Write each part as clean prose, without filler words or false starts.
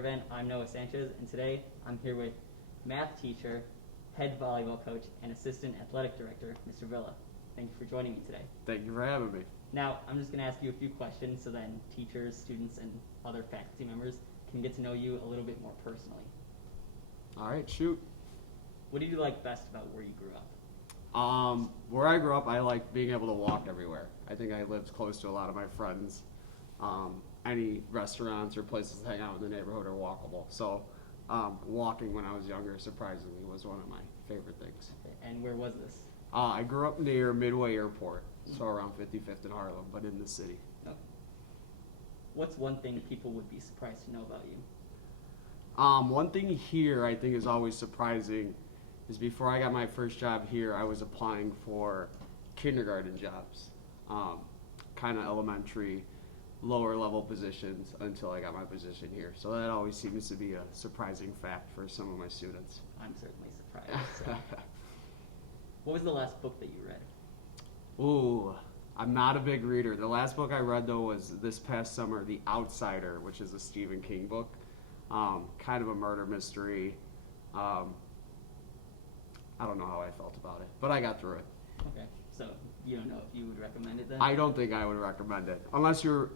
event. I'm Noah Sanchez, and today I'm here with math teacher, head volleyball coach, and assistant athletic director, Mr. Villa. Thank you for joining me today. Thank you for having me. Now, I'm just going to ask you a few questions so then teachers, students, and other faculty members can get to know you a little bit more personally. All right, shoot. What did you like best about where you grew up? Where I grew up, I liked being able to walk everywhere. I think I lived close to a lot of my friends. Any restaurants or places to hang out in the neighborhood are walkable. So walking when I was younger, surprisingly, was one of my favorite things. Okay, and where was this? I grew up near Midway Airport, so around 55th and Harlem, but in the city. Okay. What's one thing people would be surprised to know about you? One thing here I think is always surprising is before I got my first job here, I was applying for kindergarten jobs, kind of elementary, lower level positions until I got my position here. So that always seems to be a surprising fact for some of my students. I'm certainly surprised. So. What was the last book that you read? Ooh, I'm not a big reader. The last book I read, though, was this past summer, The Outsider, which is a Stephen King book. Kind of a murder mystery. I don't know how I felt about it, but I got through it. Okay, so you don't know if you would recommend it then? I don't think I would recommend it, unless you're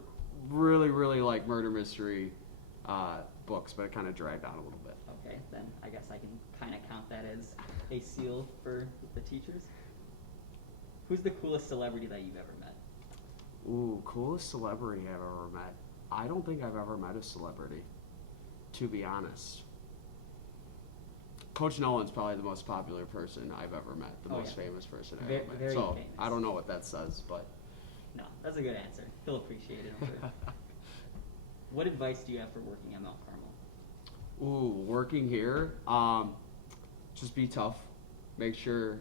really, really like murder mystery books, but it kind of dragged on a little bit. Okay, then I guess I can kind of count that as a seal for the teachers. Who's the coolest celebrity that you've ever met? Ooh, coolest celebrity I've ever met. I don't think I've ever met a celebrity, to be honest. Coach Nolan's probably the most popular person I've ever met, the most famous person I've ever met. Very so famous. I don't know what that says, but. No, that's a good answer. He'll appreciate it, I'm sure. What advice do you have for working at Mount Carmel? Ooh, working here, just be tough. Make sure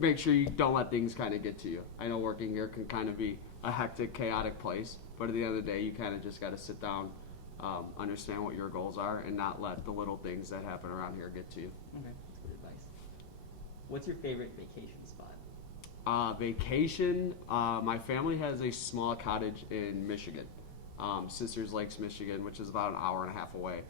you don't let things kind of get to you. I know working here can kind of be a hectic, chaotic place, but at the end of the day, you kind of just got to sit down, understand what your goals are, and not let the little things that happen around here get to you. Okay, that's good advice. What's your favorite vacation spot? Vacation, my family has a small cottage in Michigan, Sisters Lakes, Michigan, which is about an hour and a half away.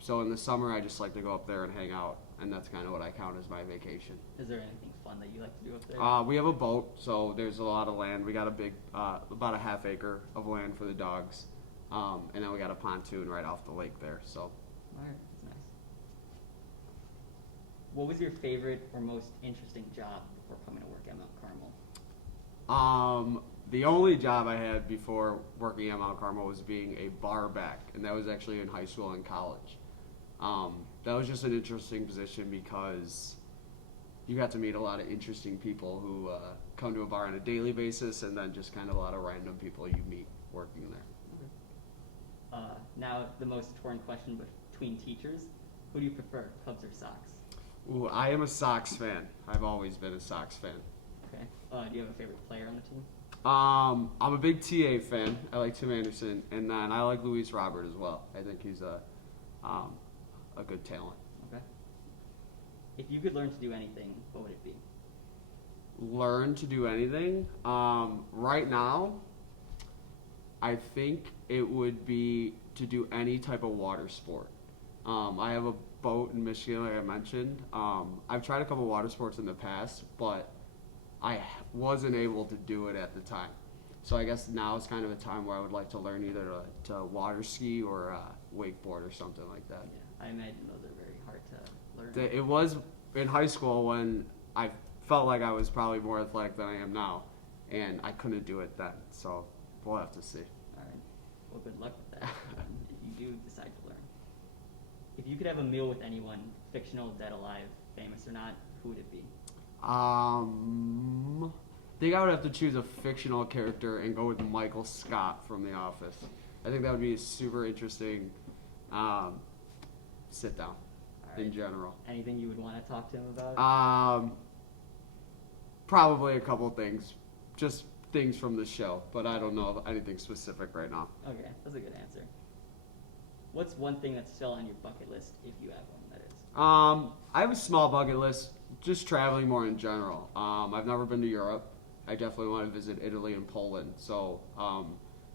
So in the summer, I just like to go up there and hang out, and that's kind of what I count as my vacation. Is there anything fun that you like to do up there? We have a boat, so there's a lot of land. We got a big, about a half acre of land for the dogs, and then we got a pontoon right off the lake there. So. All right, that's nice. What was your favorite or most interesting job before coming to work at Mount Carmel? The only job I had before working at Mount Carmel was being a bar back, and that was actually in high school and college. That was just an interesting position because you got to meet a lot of interesting people who come to a bar on a daily basis, and then just kind of a lot of random people you meet working there. Okay. Now, the most important question between teachers. Who do you prefer, Cubs or Sox? Ooh, I am a Sox fan. I've always been a Sox fan. Okay. Do you have a favorite player on the team? I'm a big TA fan. I like Tim Anderson, and then I like Luis Robert as well. I think he's a good talent. Okay. If you could learn to do anything, what would it be? Learn to do anything? Right now, I think it would be to do any type of water sport. I have a boat in Michigan, like I mentioned. I've tried a couple water sports in the past, but I wasn't able to do it at the time. So I guess now is kind of a time where I would like to learn either to water ski or wakeboard or something like that. Yeah, I imagine those are very hard to learn. It was in high school when I felt like I was probably more athletic than I am now, and I couldn't do it then. So we'll have to see. All right. Well, good luck with that if you do decide to learn. If you could have a meal with anyone, fictional, dead, alive, famous or not, who would it be? I think I would have to choose a fictional character and go with Michael Scott from The Office. I think that would be a super interesting sit down in general. Anything you would want to talk to him about? Probably a couple things, just things from the show, but I don't know of anything specific right now. Okay, that's a good answer. What's one thing that's still on your bucket list, if you have one, that is? I have a small bucket list, just traveling more in general. I've never been to Europe. I definitely want to visit Italy and Poland. So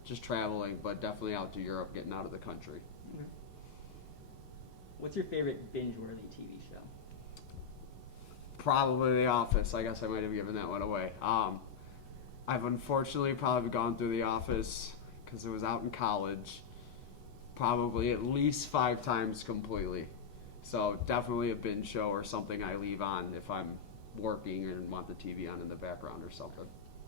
just traveling, but definitely out to Europe, getting out of the country. Okay. What's your favorite binge-worthy TV show? Probably The Office. I guess I might have given that one away. I've unfortunately probably gone through The Office because it was out in college, probably at least 5 times completely. So definitely a binge show or something I leave on if I'm working and want the TV on in the background or something.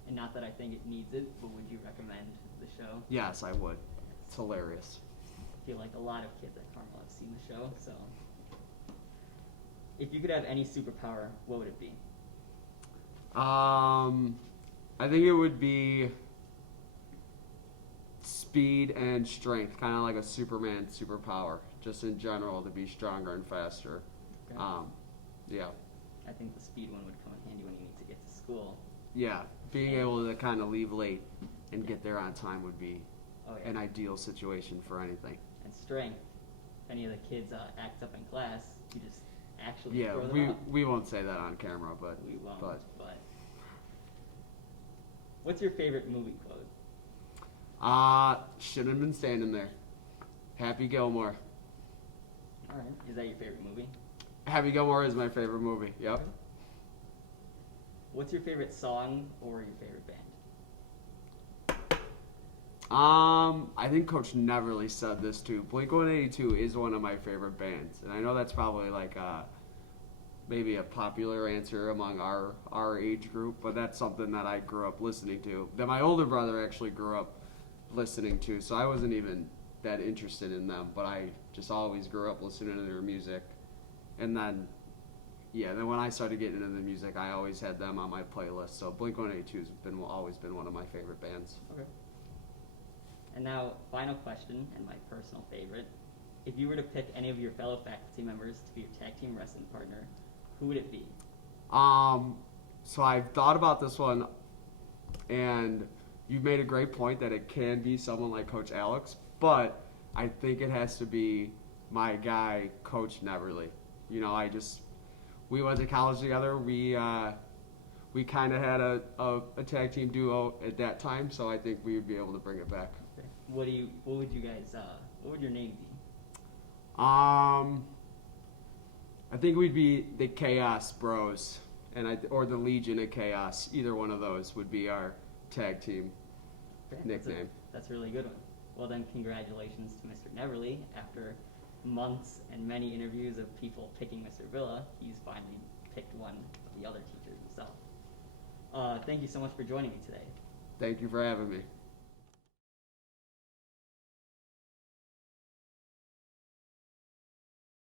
And not that I think it needs it, but would you recommend the show? Yes, I would. It's hilarious. I feel like a lot of kids at Carmel have seen the show, so. If you could have any superpower, what would it be? I think it would be speed and strength, kind of like a Superman superpower, just in general to be stronger and faster. Okay. Yeah. I think the speed one would come in handy when you need to get to school. Yeah, being able to kind of leave late and get there on time would be Oh, yeah. an ideal situation for anything. And strength. If any of the kids act up in class, you just actually Yeah, throw them out. we won't say that on camera, but We won't, but but. What's your favorite movie quote? shouldn't have been standing there. Happy Gilmore. Alright. Is that your favorite movie? Happy Gilmore is my favorite movie. Yep. What's your favorite song or your favorite band? I think Coach Neverly said this too. Blink-182 is one of my favorite bands, and I know that's probably like maybe a popular answer among our age group, but that's something that I grew up listening to. That my older brother actually grew up listening to, so I wasn't even that interested in them, but I just always grew up listening to their music. And then when I started getting into the music, I always had them on my playlist. So Blink-182 has always been one of my favorite bands. Okay. And now, final question, and my personal favorite. If you were to pick any of your fellow faculty members to be your tag team wrestling partner, who would it be? So I've thought about this one, and you made a great point that it can be someone like Coach Alex, but I think it has to be my guy, Coach Neverly. You know, we went to college together. We kind of had a tag team duo at that time, so I think we would be able to bring it back. Okay. What would your name be? I think we'd be the Chaos Bros, or the Legion of Chaos. Either one of those would be our tag team Okay, nickname. That's a really good one. Well then, congratulations to Mr. Neverly. After months and many interviews of people picking Mr. Villa, he's finally picked one of the other teachers himself. Thank you so much for joining me today. Thank you for having me.